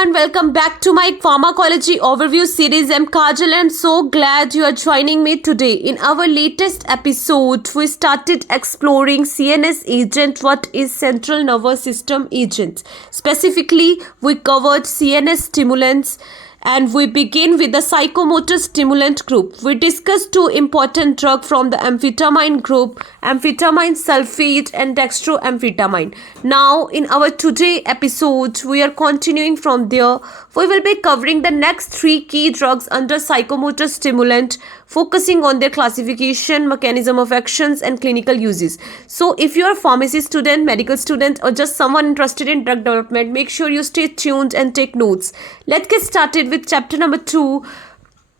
And welcome back to my pharmacology overview series. I'm Kajal and I'm so glad you are joining me today. In our latest episode, we started exploring CNS agent, what is central nervous system agent. Specifically, we covered CNS stimulants and we begin with the psychomotor stimulant group. We discussed two important drugs from the amphetamine group, amphetamine sulfate and dextroamphetamine. Now, in our today episode, we are continuing from there. We will be covering the next three key drugs under psychomotor stimulant, focusing on their classification, mechanism of actions and clinical uses. So if you are a pharmacy student, medical student or just someone interested in drug development, make sure you stay tuned and take notes. Let's get started with chapter number 2,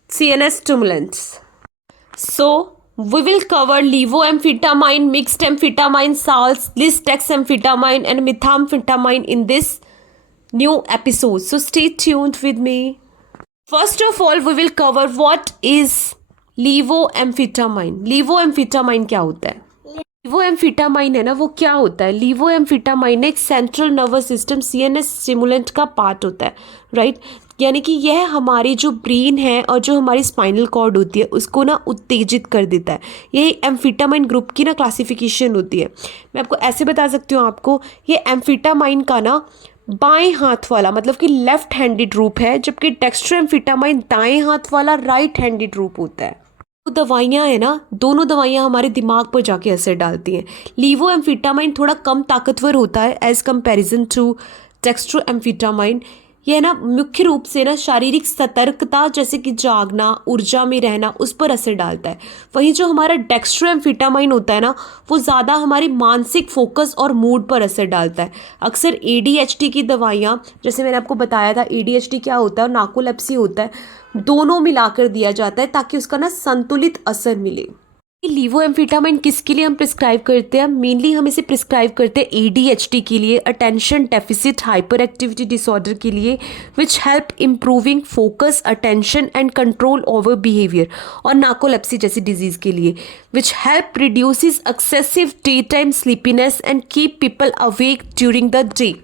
CNS stimulants. So we will cover levoamphetamine, mixed amphetamine salts, lisdexamphetamine and methamphetamine in this new episode. So stay tuned with me. First of all, we will cover what is levoamphetamine. levoamphetamine क्या होता है? लीवोएम्फिटामाइन है ना, वो क्या होता है? लीवोएम्फिटामाइन एक central nervous system CNS stimulant का पार्ट होता है, राइट? यानी कि यह हमारी जो ब्रेन है और जो हमारी स्पाइनल कॉर्ड होती है उसको ना उत्तेजित कर देता है। यही एम्फिटामाइन ग्रुप की ना क्लासिफिकेशन होती है। मैं आपको ऐसे बता सकती हूँ, आपको ये एम्फिटामाइन का ना बाएं हाथ वाला मतलब कि लेफ्ट हैंडेड रूप है, जबकि डेक्स्ट्रोएम्फिटामाइन दाएं हाथ वाला राइट हैंडेड रूप होता है। तो दवाइयाँ है ना, दोनों दवाइयाँ हमारे दिमाग पर जाके असर डालती हैं। लीवोएम्फिटामाइन थोड़ा कम ताकतवर होता है एज कंपैरिजन टू डेक्स्ट्रोएम्फिटामाइन। यह ना मुख्य रूप से ना शारीरिक सतर्कता जैसे कि जागना, ऊर्जा में रहना, उस पर असर डालता है। वहीं जो हमारा डेक्स्ट्रोएम्फिटामाइन होता है ना, वो ज़्यादा हमारी मानसिक फोकस और मूड पर असर डालता है। अक्सर एडीएचडी की दवाइयाँ, जैसे मैंने आपको बताया था एडीएचडी क्या होता है और नार्कोलेप्सी होता है, दोनों मिलाकर दिया जाता है ताकि उसका ना संतुलित असर मिले। लीवोएम्फिटामाइन किसके लिए हम प्रिस्क्राइब करते हैं? मेनली हम इसे प्रिस्क्राइब करते हैं एडीएचडी के लिए, attention deficit hyper activity disorder के लिए, which help improving focus, attention and control over behaviour, और नार्कोलेप्सी जैसी डिजीज के लिए, which help reduces excessive day time sleepiness and keep people awake during the day.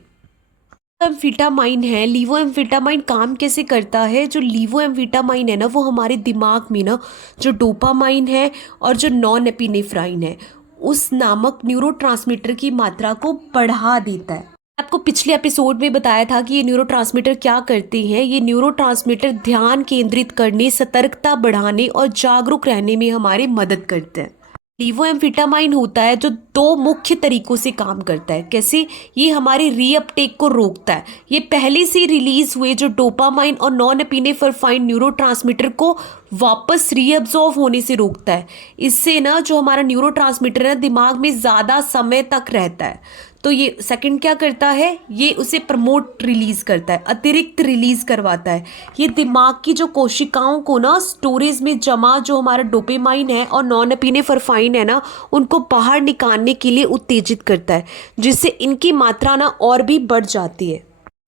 Amphetamine है, levoamphetamine काम कैसे करता है? जो लीवोएम्फिटामाइन है ना, वो हमारे दिमाग में ना जो डोपामाइन है और जो नॉन एपिनेफ्राइन है उस नामक न्यूरोट्रांसमीटर की मात्रा को बढ़ा देता है। आपको पिछले एपिसोड में बताया था कि ये न्यूरोट्रांसमीटर क्या करते हैं। ये न्यूरोट्रांसमीटर ध्यान केंद्रित करने, सतर्कता बढ़ाने और जागरूक रहने में हमारी मदद करते हैं। लीवोएम्फिटामाइन होता है जो दो मुख्य तरीकों से काम करता है। कैसे? ये हमारे रीअपटेक को रोकता है। ये पहले से रिलीज हुए जो डोपामाइन और नॉन एपिनेफ्राइन न्यूरोट्रांसमीटर को वापस रीअब्जॉर्व होने से रोकता है। इससे ना जो हमारा न्यूरोट्रांसमीटर है दिमाग में ज़्यादा समय तक रहता है। तो ये सेकंड क्या करता है? ये उसे प्रमोट रिलीज करता है, अतिरिक्त रिलीज करवाता है। ये दिमाग की जो कोशिकाओं को ना स्टोरेज में जमा जो हमारा डोपामाइन है और नॉन एपिनेफ्राइन है ना, उनको बाहर निकालने के लिए उत्तेजित करता है, जिससे इनकी मात्रा ना और भी बढ़ जाती है।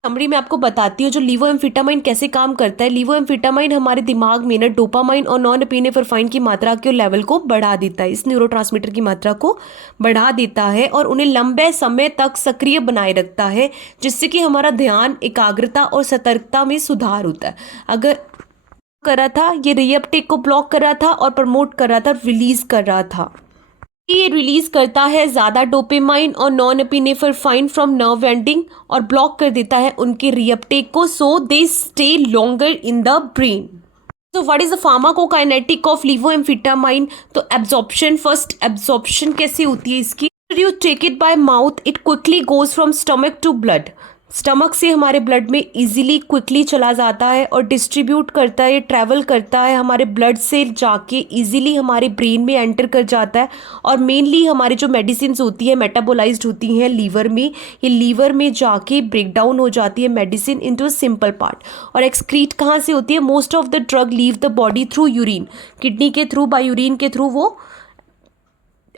समरी में आपको बताती हूँ जो लीवोएम्फिटामाइन कैसे काम करता है। लीवोएम्फिटामाइन हमारे दिमाग में ना डोपामाइन और नॉन एपिनेफ्राइन की मात्रा के लेवल को बढ़ा देता है, इस न्यूरोट्रांसमीटर की मात्रा को बढ़ा देता है और उन्हें लंबे समय तक सक्रिय बनाए रखता है, जिससे कि हमारा ध्यान, एकाग्रता और सतर्कता में सुधार होता है। अगर कर रहा था, ये रीअपटेक को ब्लॉक कर रहा था और प्रमोट कर रहा था, रिलीज कर रहा था। ये रिलीज करता है ज़्यादा डोपामाइन और non epinephrine from nerve ending और ब्लॉक कर देता है उनके रीअपटेक को, so they stay longer in the brain. So what is the pharmacokinetic of levoamphetamine? तो absorption, first absorption कैसे होती है इसकी? You take it by mouth, it quickly goes from stomach to blood. Stomach से हमारे blood में easily quickly चला जाता है और डिस्ट्रीब्यूट करता है, ट्रैवल करता है, हमारे ब्लड से जाके इजीली हमारे ब्रेन में एंटर कर जाता है और मेनली हमारी जो मेडिसिन होती है मेटाबोलाइज्ड होती हैं लीवर में। ये लीवर में जाके ब्रेक डाउन हो जाती है medicine into a simple part. और एक्सक्रीट कहाँ से होती है? Most of the drug leave the body through urine, kidney के थ्रू, बाय यूरिन के थ्रू वो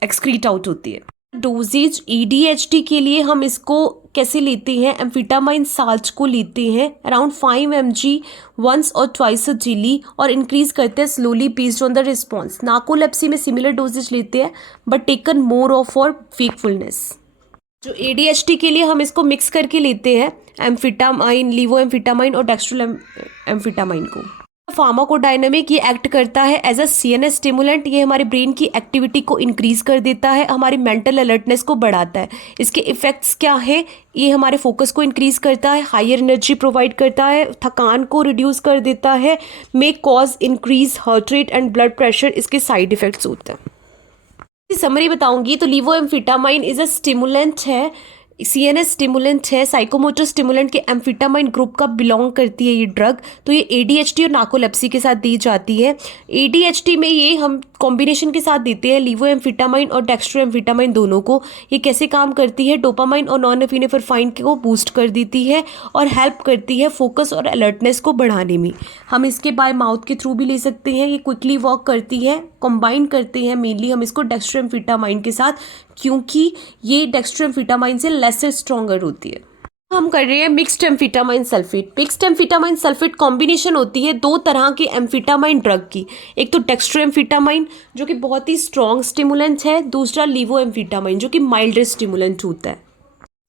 एक्सक्रीट आउट होती है। डोजेज एडीएचडी के लिए हम इसको कैसे लेते हैं? एम्फिटामाइन साल्ट को लेते हैं अराउंड 5 mg वंस और ट्वाइस अ डेली और इंक्रीज करते हैं slowly based on the response. Narcolepsy में सिमिलर डोजेज लेते हैं but taken more of for wakefulness. जो ADHD के लिए हम इसको मिक्स करके लेते हैं, एम्फिटामाइन, लीवो एम्फिटामाइन और डेक्स्ट्रो एम्फिटामाइन को। फार्माकोडायनामिक, ये एक्ट करता है एज अ CNS स्टिमुलेंट। ये हमारे ब्रेन की एक्टिविटी को इंक्रीज कर देता है, हमारी मेंटल अलर्टनेस को बढ़ाता है। इसके इफेक्ट्स क्या है? ये हमारे फोकस को इंक्रीज करता है, हायर एनर्जी प्रोवाइड करता है, थकान को रिड्यूस कर देता है, may cause increase heart rate and blood pressure, इसके साइड इफेक्ट्स होते हैं। समरी बताऊंगी तो लीवोएम्फिटामाइन इज अ स्टिमुलेंट है, CNS स्टिमुलेंट है, साइकोमोटर स्टिमुलेंट के एम्फिटामाइन ग्रुप का बिलोंग करती है ये ड्रग। तो ये ADHD और नार्कोलेप्सी के साथ दी जाती है। ADHD में ये हम कॉम्बिनेशन के साथ देते हैं, लीवोएम्फिटामाइन और डेक्स्ट्रोएम्फिटामाइन दोनों को। ये कैसे काम करती है? डोपामाइन और नॉरएपिनेफ्राइन को बूस्ट कर देती है और हेल्प करती है फोकस और अलर्टनेस को बढ़ाने में। हम इसके बाय माउथ के थ्रू भी ले सकते हैं। ये क्विकली वर्क करती है, कंबाइन करते हैं मेनली हम इसको डेक्स्ट्रोएम्फिटामाइन के साथ, क्योंकि ये डेक्स्ट्रोएम्फिटामाइन से लेसर स्ट्रॉन्गर होती है। हम कर रहे हैं mixed amphetamine sulphate. Mixed amphetamine sulphate combination होती है दो तरह के एम्फिटामाइन ड्रग की। एक तो डेक्स्ट्रोएम्फिटामाइन जो कि बहुत ही स्ट्रॉन्ग स्टिमुलेंट है, दूसरा लीवोएम्फिटामाइन जो कि माइल्डर स्टिमुलेंट होता है।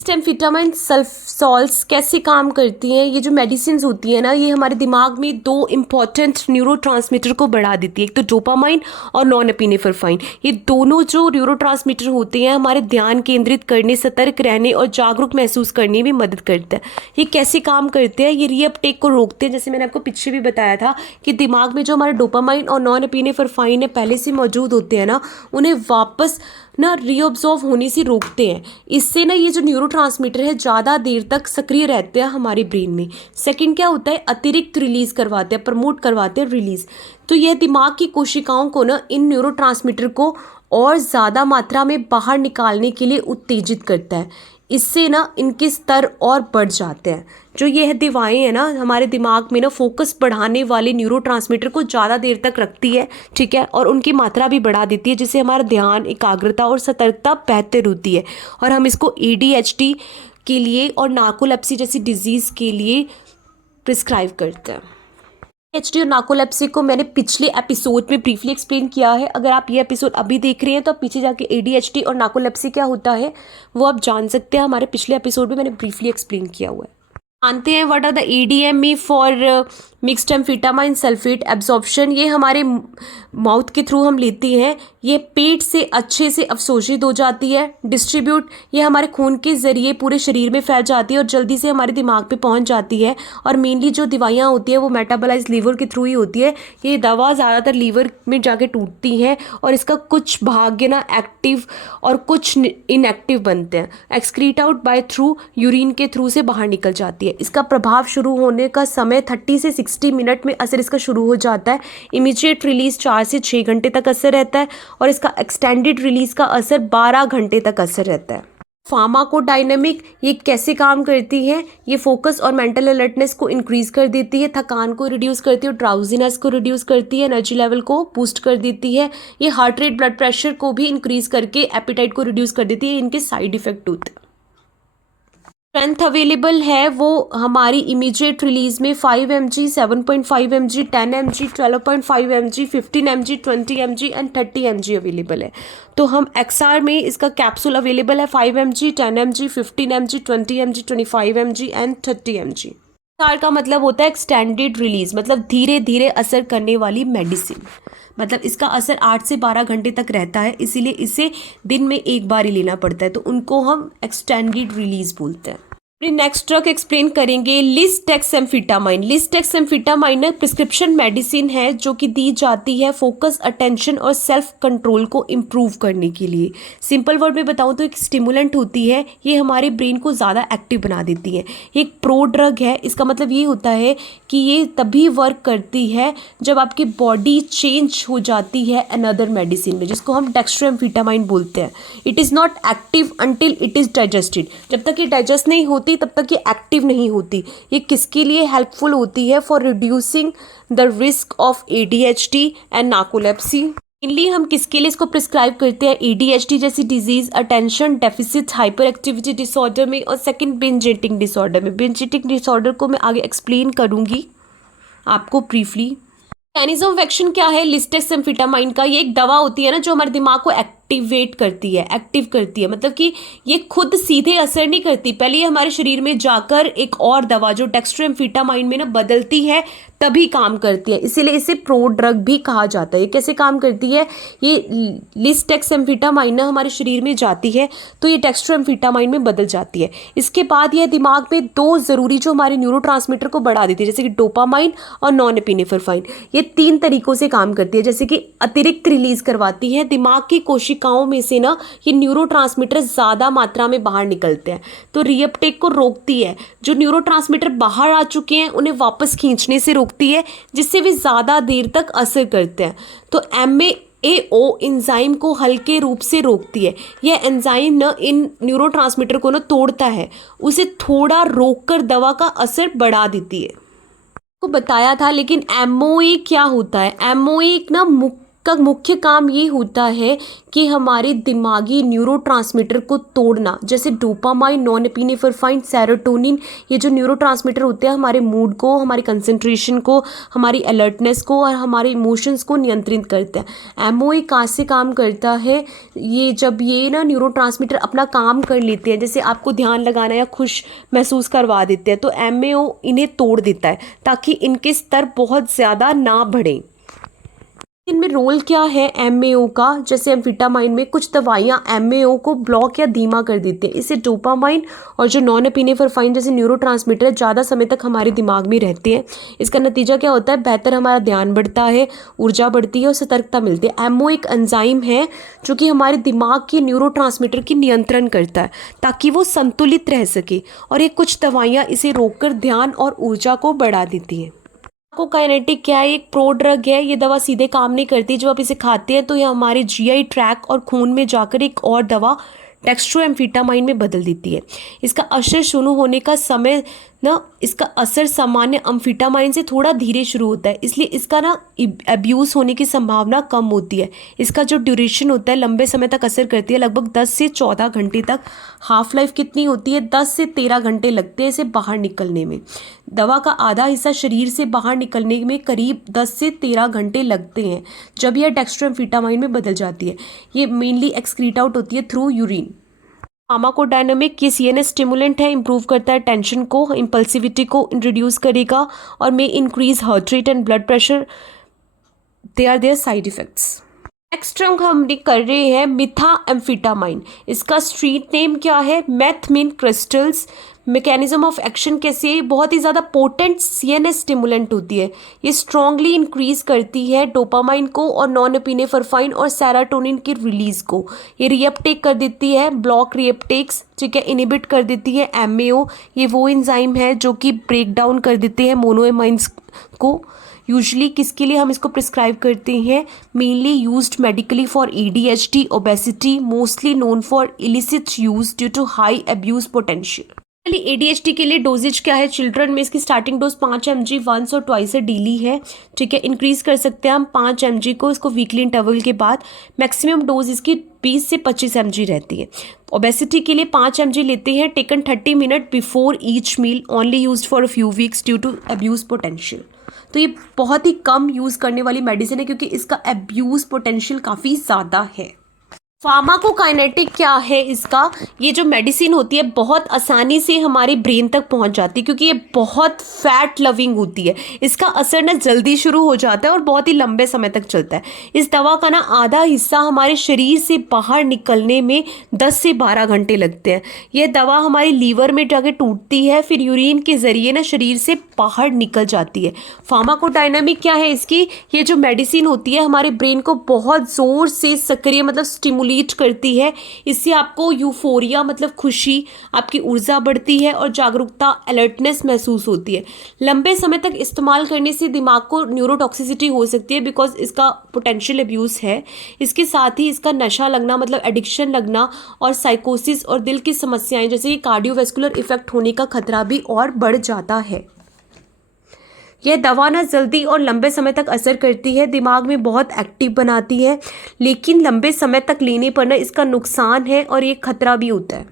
एम्फिटामाइन सल्फसॉल्स कैसे काम करती हैं? ये जो मेडिसिन होती है ना, ये हमारे दिमाग में दो इम्पॉर्टेंट न्यूरोट्रांसमीटर को बढ़ा देती है, एक तो डोपामाइन और नॉरएपिनेफ्राइन। ये दोनों जो न्यूरोट्रांसमीटर होते हैं हमारे ध्यान केंद्रित करने, सतर्क रहने और जागरूक महसूस करने में मदद करते हैं। ये कैसे काम करते हैं? ये रीअपटेक को रोकते हैं। जैसे मैंने आपको पीछे भी बताया था कि दिमाग में जो हमारे डोपामाइन और नॉरएपिनेफ्राइन पहले से मौजूद होते हैं ना, उन्हें वापस ना रीअब्जॉर्व होने से रोकते हैं। इससे ना ये जो न्यूरोट्रांसमीटर है ज़्यादा देर तक सक्रिय रहते हैं हमारे ब्रेन में। सेकंड क्या होता है? अतिरिक्त रिलीज करवाते हैं, प्रमोट करवाते हैं रिलीज। तो यह दिमाग की कोशिकाओं को ना इन न्यूरोट्रांसमीटर को और ज़्यादा मात्रा में बाहर निकालने के लिए उत्तेजित करता है। इससे ना इनके स्तर और बढ़ जाते हैं। जो ये दवाएं हैं ना हमारे दिमाग में ना फोकस बढ़ाने वाले न्यूरोट्रांसमीटर को ज़्यादा देर तक रखती है, ठीक है, और उनकी मात्रा भी बढ़ा देती है, जिससे हमारा ध्यान, एकाग्रता और सतर्कता बेहतर होती है। और हम इसको ADHD के लिए और नार्कोलेप्सी जैसी डिजीज़ के लिए प्रिस्क्राइब करते हैं। ADHD और नार्कोलेप्सी को मैंने पिछले एपिसोड में ब्रीफली एक्सप्लेन किया है। अगर आप ये एपिसोड अभी देख रहे हैं तो आप पीछे जाके ADHD और नार्कोलेप्सी क्या होता है वो आप जान सकते हैं। हमारे पिछले एपिसोड में मैंने ब्रीफली एक्सप्लेन किया हुआ है। जानते हैं what are the ADME for mixed amphetamine sulphate absorption. ये हमारे माउथ के थ्रू हम लेते हैं, ये पेट से अच्छे से अवशोषित हो जाती है। डिस्ट्रीब्यूट, ये हमारे खून के ज़रिए पूरे शरीर में फैल जाती है और जल्दी से हमारे दिमाग पे पहुंच जाती है। और मेनली जो दवाइयाँ होती है वो मेटाबोलाइज लीवर के थ्रू ही होती है। ये दवा ज़्यादातर लीवर में जाके टूटती है और इसका कुछ भाग ना एक्टिव और कुछ इनएक्टिव बनते हैं। Excrete out by through urine के थ्रू से बाहर निकल जाती है। इसका प्रभाव शुरू होने का समय 30 से 60 मिनट में असर इसका शुरू हो जाता है। इमीडिएट रिलीज 4 से 6 घंटे तक असर रहता है और इसका एक्सटेंडेड रिलीज का असर 12 घंटे तक असर रहता है। फार्माकोडायनामिक, ये कैसे काम करती है? ये फोकस और मेंटल अलर्टनेस को इंक्रीज कर देती है, थकान को रिड्यूस करती है और ड्राउजीनेस को रिड्यूस करती है, एनर्जी लेवल को बूस्ट कर देती है। ये हार्ट रेट, ब्लड प्रेशर को भी इंक्रीज करके एपेटाइट को रिड्यूस कर देती है। इनके साइड इफेक्ट होते हैं। स्ट्रेंथ अवेलेबल है वो हमारी इमीडिएट रिलीज में 5 mg, 7.5 mg, 10 mg, 12.5 mg, 15 mg, 20 mg and 30 mg available है। तो हम XR में इसका कैप्सूल अवेलेबल है 5 mg, 10 mg, 15 mg, 20 mg, 25 mg and 30 mg। XR का मतलब होता है एक्सटेंडेड रिलीज, मतलब धीरे धीरे असर करने वाली मेडिसिन। मतलब इसका असर 8 से 12 घंटे तक रहता है, इसीलिए इसे दिन में एक बार ही लेना पड़ता है। तो उनको हम एक्सटेंडेड रिलीज बोलते हैं। नेक्स्ट ड्रग एक्सप्लेन करेंगे लिस्डेक्सएम्फिटामाइन। लिस्डेक्सएम्फिटामाइन प्रिस्क्रिप्शन मेडिसिन है जो कि दी जाती है फोकस, अटेंशन और सेल्फ कंट्रोल को इम्प्रूव करने के लिए। सिंपल वर्ड में बताऊं तो एक स्टिमुलेंट होती है, ये हमारे ब्रेन को ज़्यादा एक्टिव बना देती है। ये एक प्रो ड्रग है। इसका मतलब ये होता है कि ये तभी वर्क करती है जब आपकी बॉडी चेंज हो जाती है अनदर मेडिसिन में, जिसको हम डेक्स्ट्रोएम्फिटामाइन बोलते हैं। It is not active until it is digested. जब तक ये डाइजेस्ट नहीं होती तब तक ये एक्टिव नहीं होती। ये किसके लिए हेल्पफुल होती है? For reducing the risk of ADHD and narcolepsy. Mainly हम किसके लिए इसको प्रिस्क्राइब करते हैं? ADHD जैसी disease, attention deficit hyper activity disorder में और सेकंड बिंज ईटिंग डिसऑर्डर में। बिंज ईटिंग डिसऑर्डर को मैं आगे एक्सप्लेन करूंगी आपको ब्रीफली। मैकेनिज्म ऑफ एक्शन क्या है लिस्डेक्सएम्फिटामाइन का? ये एक दवा होती है ना जो हमारे दिमाग को एक्टिवेट करती है, एक्टिव करती है, मतलब कि ये खुद सीधे असर नहीं करती, पहले ये हमारे शरीर में जाकर एक और दवा जो डेक्स्ट्रोएम्फेटामाइन में ना बदलती है तभी काम करती है, इसीलिए इसे प्रोड्रग भी कहा जाता है। ये कैसे काम करती है, ये लिसडेक्सएम्फेटामाइन ना हमारे शरीर में जाती है तो ये डेक्स्ट्रोएम्फेटामाइन में बदल जाती है। इसके बाद यह दिमाग में दो ज़रूरी जो हमारे न्यूरोट्रांसमीटर को बढ़ा देती है, जैसे कि डोपामाइन और नॉन एपिनेफ्रिन। ये 3 तरीकों से काम करती है, जैसे कि अतिरिक्त रिलीज करवाती है, दिमाग की कोशिकाओं में से ना ये न्यूरोट्रांसमीटर ज़्यादा मात्रा में बाहर निकलते हैं तो रीअपटेक को रोकती है, जो न्यूरोट्रांसमीटर बाहर आ चुके हैं उन्हें वापस खींचने से रोकती है, जिससे वे ज़्यादा देर तक असर करते हैं। तो MAO एंजाइम को हल्के रूप से रोकती है। यह एंजाइम न इन न्यूरोट्रांसमीटर को न तोड़ता है, उसे थोड़ा रोककर दवा का असर बढ़ा देती है। को बताया था, लेकिन MOA क्या होता है? MOA एक ना मुख्य काम ये होता है कि हमारे दिमागी न्यूरोट्रांसमीटर को तोड़ना, जैसे डोपामाइन, नॉन एपिनेफ्रिन, सेरोटोनिन, ये जो न्यूरोट्रांसमीटर होते हैं हमारे मूड को, हमारे कंसंट्रेशन को, हमारी अलर्टनेस को और हमारे इमोशंस को नियंत्रित करते हैं। MOA कहाँ से काम करता है, ये जब ये ना न्यूरोट्रांसमीटर अपना काम कर लेते हैं, जैसे आपको ध्यान लगाना या खुश महसूस करवा देते हैं, तो MAO इन्हें तोड़ देता है ताकि इनके स्तर बहुत ज़्यादा ना बढ़ें। इनमें रोल क्या है MAO का, जैसे एम्फेटामाइन में कुछ दवाइयाँ MAO को ब्लॉक या धीमा कर देती हैं, इससे डोपामाइन और जो नॉन एपिनेफ्रिन जैसे न्यूरोट्रांसमीटर ज़्यादा समय तक हमारे दिमाग में रहते हैं। इसका नतीजा क्या होता है, बेहतर हमारा ध्यान बढ़ता है, ऊर्जा बढ़ती है और सतर्कता मिलती है। MO एक एंजाइम है जो कि हमारे दिमाग के न्यूरोट्रांसमीटर की नियंत्रण करता है ताकि वो संतुलित रह सके, और ये कुछ दवाइयाँ इसे रोककर ध्यान और ऊर्जा को बढ़ा देती हैं। फार्माकोकाइनेटिक क्या है, एक प्रोड्रग है, ये दवा सीधे काम नहीं करती, जब आप इसे खाते हैं तो ये हमारे GI ट्रैक और खून में जाकर एक और दवा डेक्स्ट्रोएम्फेटामाइन में बदल देती है। इसका असर शुरू होने का समय ना, इसका असर सामान्य अम्फेटामाइन से थोड़ा धीरे शुरू होता है, इसलिए इसका ना अब्यूज़ होने की संभावना कम होती है। इसका जो ड्यूरेशन होता है लंबे समय तक असर करती है, लगभग 10 से 14 घंटे तक। हाफ लाइफ कितनी होती है, 10 से 13 घंटे लगते हैं इसे बाहर निकलने में। दवा का आधा हिस्सा शरीर से बाहर निकलने में करीब 10 से 13 घंटे लगते हैं जब यह डेक्स्ट्रोएम्फेटामाइन में बदल जाती है। ये मेनली एक्सक्रीट आउट होती है थ्रू यूरिन। फार्माकोडायनामिक ये CNS स्टिमुलेंट है, इंप्रूव करता है टेंशन को, इम्पल्सिविटी को रिड्यूस करेगा और may increase heart rate and blood pressure. They are their side effects. Next हम कर रहे हैं मिथाम्फेटामाइन। इसका स्ट्रीट नेम क्या है, मैथमीन क्रिस्टल्स। मैकेनिज्म ऑफ एक्शन कैसे है, बहुत ही ज़्यादा पोटेंट CNS स्टिमुलेंट होती है। ये स्ट्रांगली इंक्रीज करती है डोपामाइन को और नॉन एपिनेफ्रिन और सेरोटोनिन की रिलीज को। ये रीअपटेक कर देती है, ब्लॉक रीअपटेक्स, ठीक है, इनिबिट कर देती है MAO। ये वो एंजाइम है जो कि ब्रेक डाउन कर देते हैं मोनोएमाइन्स को। यूजली किसके लिए हम इसको प्रिस्क्राइब करते हैं, mainly used medically for ADHD, obesity, mostly known for illicit use due to high abuse potential. ADHD के लिए डोजेज क्या है, चिल्ड्रन में इसकी स्टार्टिंग डोज 5 mg वंस और ट्वाइस डेली है, ठीक है। इंक्रीज कर सकते हैं हम 5 mg को, इसको वीकली इंटरवल के बाद। मैक्सिमम डोज इसकी 20 से 25 mg रहती है। ओबेसिटी के लिए 5 mg लेते हैं, taken 30 minute before each meal, only used for a few weeks due to abuse potential. तो ये बहुत ही कम यूज़ करने वाली मेडिसिन है क्योंकि इसका अब्यूज़ पोटेंशियल काफ़ी ज़्यादा है। फार्माकोकाइनेटिक क्या है इसका, ये जो मेडिसिन होती है बहुत आसानी से हमारे ब्रेन तक पहुंच जाती है क्योंकि ये बहुत फैट लविंग होती है। इसका असर ना जल्दी शुरू हो जाता है और बहुत ही लंबे समय तक चलता है। इस दवा का ना आधा हिस्सा हमारे शरीर से बाहर निकलने में 10 से 12 घंटे लगते हैं। यह दवा हमारे लीवर में जाके टूटती है, फिर यूरिन के जरिए ना शरीर से बाहर निकल जाती है। फार्माकोडायनामिक क्या है इसकी, ये जो मेडिसिन होती है हमारे ब्रेन को बहुत ज़ोर से सक्रिय मतलब स्टिमुलेट करती है। इससे आपको यूफोरिया मतलब खुशी, आपकी ऊर्जा बढ़ती है और जागरूकता अलर्टनेस महसूस होती है। लंबे समय तक इस्तेमाल करने से दिमाग को न्यूरोटॉक्सिसिटी हो सकती है बिकॉज इसका पोटेंशियल अब्यूज़ है। इसके साथ ही इसका नशा लगना मतलब एडिक्शन लगना और साइकोसिस और दिल की समस्याएं जैसे कि कार्डियोवैस्कुलर इफेक्ट होने का खतरा भी और बढ़ जाता है। यह दवा ना जल्दी और लंबे समय तक असर करती है, दिमाग में बहुत एक्टिव बनाती है, लेकिन लंबे समय तक लेने पर ना इसका नुकसान है और ये खतरा भी होता है।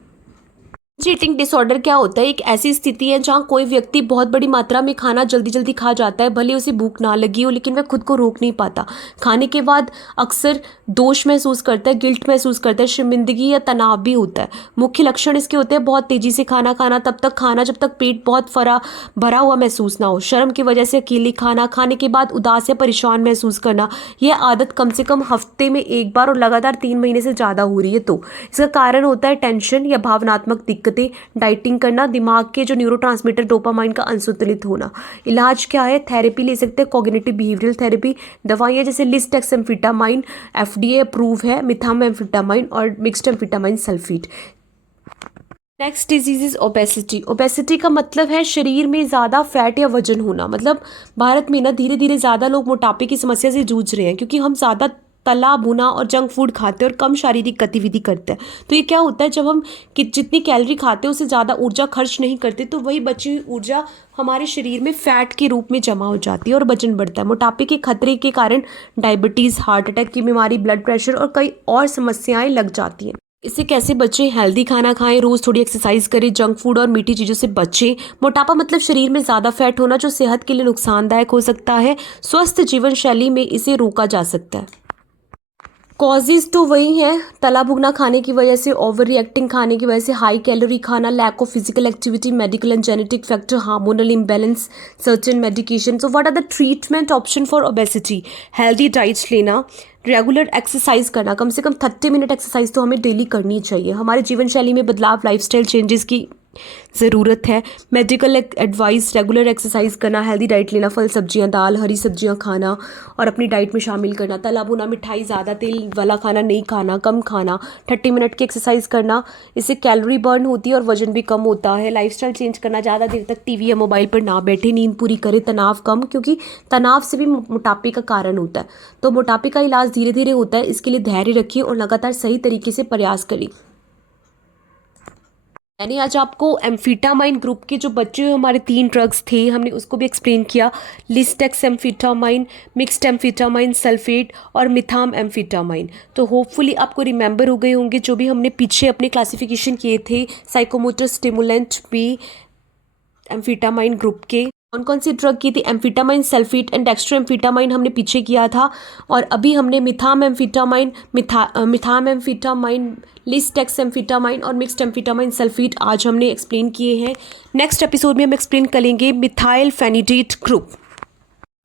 ईटिंग डिसऑर्डर क्या होता है? एक ऐसी स्थिति है जहाँ कोई व्यक्ति बहुत बड़ी मात्रा में खाना जल्दी जल्दी खा जाता है, भले उसे भूख ना लगी हो, लेकिन वह खुद को रोक नहीं पाता। खाने के बाद अक्सर दोष महसूस करता है, गिल्ट महसूस करता है, शर्मिंदगी या तनाव भी होता है। मुख्य लक्षण इसके होते हैं बहुत तेजी से खाना खाना, तब तक खाना जब तक पेट बहुत भरा हुआ महसूस ना हो, शर्म की वजह से अकेले खाना, खाने के बाद उदास या परेशान महसूस करना। यह आदत कम से कम हफ्ते में एक बार और लगातार 3 महीने से ज़्यादा हो रही है तो इसका कारण होता है टेंशन या भावनात्मक दिक्कतें, डाइटिंग करना, दिमाग के जो न्यूरोट्रांसमीटर डोपामाइन का असंतुलित होना। इलाज क्या है? थेरेपी ले सकते हैं, कॉग्निटिव बिहेवियरल थेरेपी, दवाइयाँ जैसे लिस्डेक्सएम्फेटामाइन FDA अप्रूव है, मिथाम्फेटामाइन और mixed amphetamine sulphate. Next disease is obesity. Obesity का मतलब है शरीर में ज़्यादा फैट या वजन होना। मतलब भारत में ना धीरे धीरे ज़्यादा लोग मोटापे की समस्या से जूझ रहे हैं, क्योंकि हम ज़्यादा तला भुना और जंक फूड खाते हैं और कम शारीरिक गतिविधि करते हैं। तो ये क्या होता है, जब हम जितनी कैलोरी खाते हैं उससे ज़्यादा ऊर्जा खर्च नहीं करते, तो वही बची हुई ऊर्जा हमारे शरीर में फैट के रूप में जमा हो जाती है और वजन बढ़ता है। मोटापे के खतरे के कारण डायबिटीज़, हार्ट अटैक की बीमारी, ब्लड प्रेशर और कई और समस्याएं लग जाती हैं। इससे कैसे बचें? हेल्दी खाना खाएं, रोज़ थोड़ी एक्सरसाइज करें, जंक फूड और मीठी चीज़ों से बचें। मोटापा मतलब शरीर में ज़्यादा फैट होना, जो सेहत के लिए नुकसानदायक हो सकता है। स्वस्थ जीवन शैली में इसे रोका जा सकता है। कॉजेज़ तो वही हैं, तला भुना खाने की वजह से, ओवर रिएक्टिंग खाने की वजह से, हाई कैलोरी खाना, lack of physical activity, medical and genetic factor, hormonal imbalance, certain medication. So what are the treatment option for obesity? Healthy diets लेना, रेगुलर एक्सरसाइज करना, कम से कम 30 मिनट एक्सरसाइज तो हमें डेली करनी चाहिए। हमारे जीवन शैली में बदलाव, लाइफस्टाइल चेंजेस की ज़रूरत है। मेडिकल एडवाइस, रेगुलर एक्सरसाइज करना, हेल्दी डाइट लेना, फल सब्जियां, दाल, हरी सब्जियां खाना और अपनी डाइट में शामिल करना। तला भुना, मिठाई, ज़्यादा तेल वाला खाना नहीं खाना, कम खाना। 30 मिनट की एक्सरसाइज करना, इससे कैलोरी बर्न होती है और वजन भी कम होता है। लाइफस्टाइल चेंज करना, ज़्यादा देर तक टीवी या मोबाइल पर ना बैठे, नींद पूरी करें, तनाव कम, क्योंकि तनाव से भी मोटापे का कारण होता है। तो मोटापे का इलाज धीरे धीरे होता है, इसके लिए धैर्य रखिए और लगातार सही तरीके से प्रयास करें। मैंने आज आपको एम्फीटामाइन ग्रुप के जो बच्चे हुए हमारे 3 ड्रग्स थे, हमने उसको भी एक्सप्लेन किया। लिस्डेक्सएम्फेटामाइन, मिक्स्ड एम्फेटामाइन सल्फेट और मिथाम एम्फेटामाइन। तो होपफुली आपको रिमेंबर हो गए होंगे जो भी हमने पीछे अपने क्लासिफिकेशन किए थे साइकोमोटर स्टिमुलेंट भी एम्फेटामाइन ग्रुप के। कौन कौन सी ड्रग की थी? एम्फेटामाइन सल्फेट एंड डेक्स्ट्रोएम्फेटामाइन हमने पीछे किया था, और अभी हमने मिथाम एम्फेटामाइन, लिस्डेक्सएम्फेटामाइन और मिक्स्ड एम्फेटामाइन सल्फेट आज हमने एक्सप्लेन किए हैं। नेक्स्ट एपिसोड में हम एक्सप्लेन करेंगे methylphenidate group.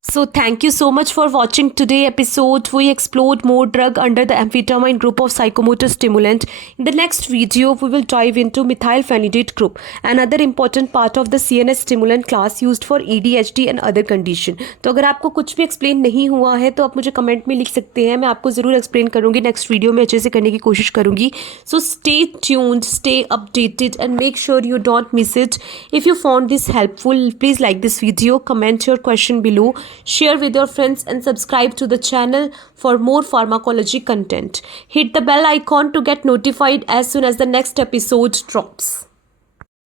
So thank you so much for watching today episode. We explored more drug under the amphetamine group of psychomotor stimulant. In the next video, we will dive into methylphenidate group, another important part of the CNS stimulant class used for ADHD and other condition. तो अगर आपको कुछ भी explain नहीं हुआ है तो आप मुझे कमेंट में लिख सकते हैं, मैं आपको ज़रूर एक्सप्लेन करूँगी, नेक्स्ट वीडियो में अच्छे से करने की कोशिश करूँगी। So stay tuned, stay updated and make sure you don't miss it. If you found this helpful, please like this video, comment your question below, share with your friends and subscribe to the channel for more pharmacology content. Hit the bell icon to get notified as soon as the next episode drops.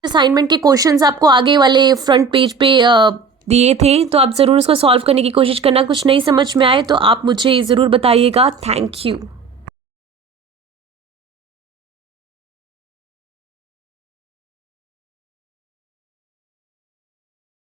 Assignment के questions आपको आगे वाले front page पे दिए थे, तो आप ज़रूर उसको सॉल्व करने की कोशिश करना। कुछ नहीं समझ में आए तो आप मुझे ज़रूर बताइएगा। Thank you.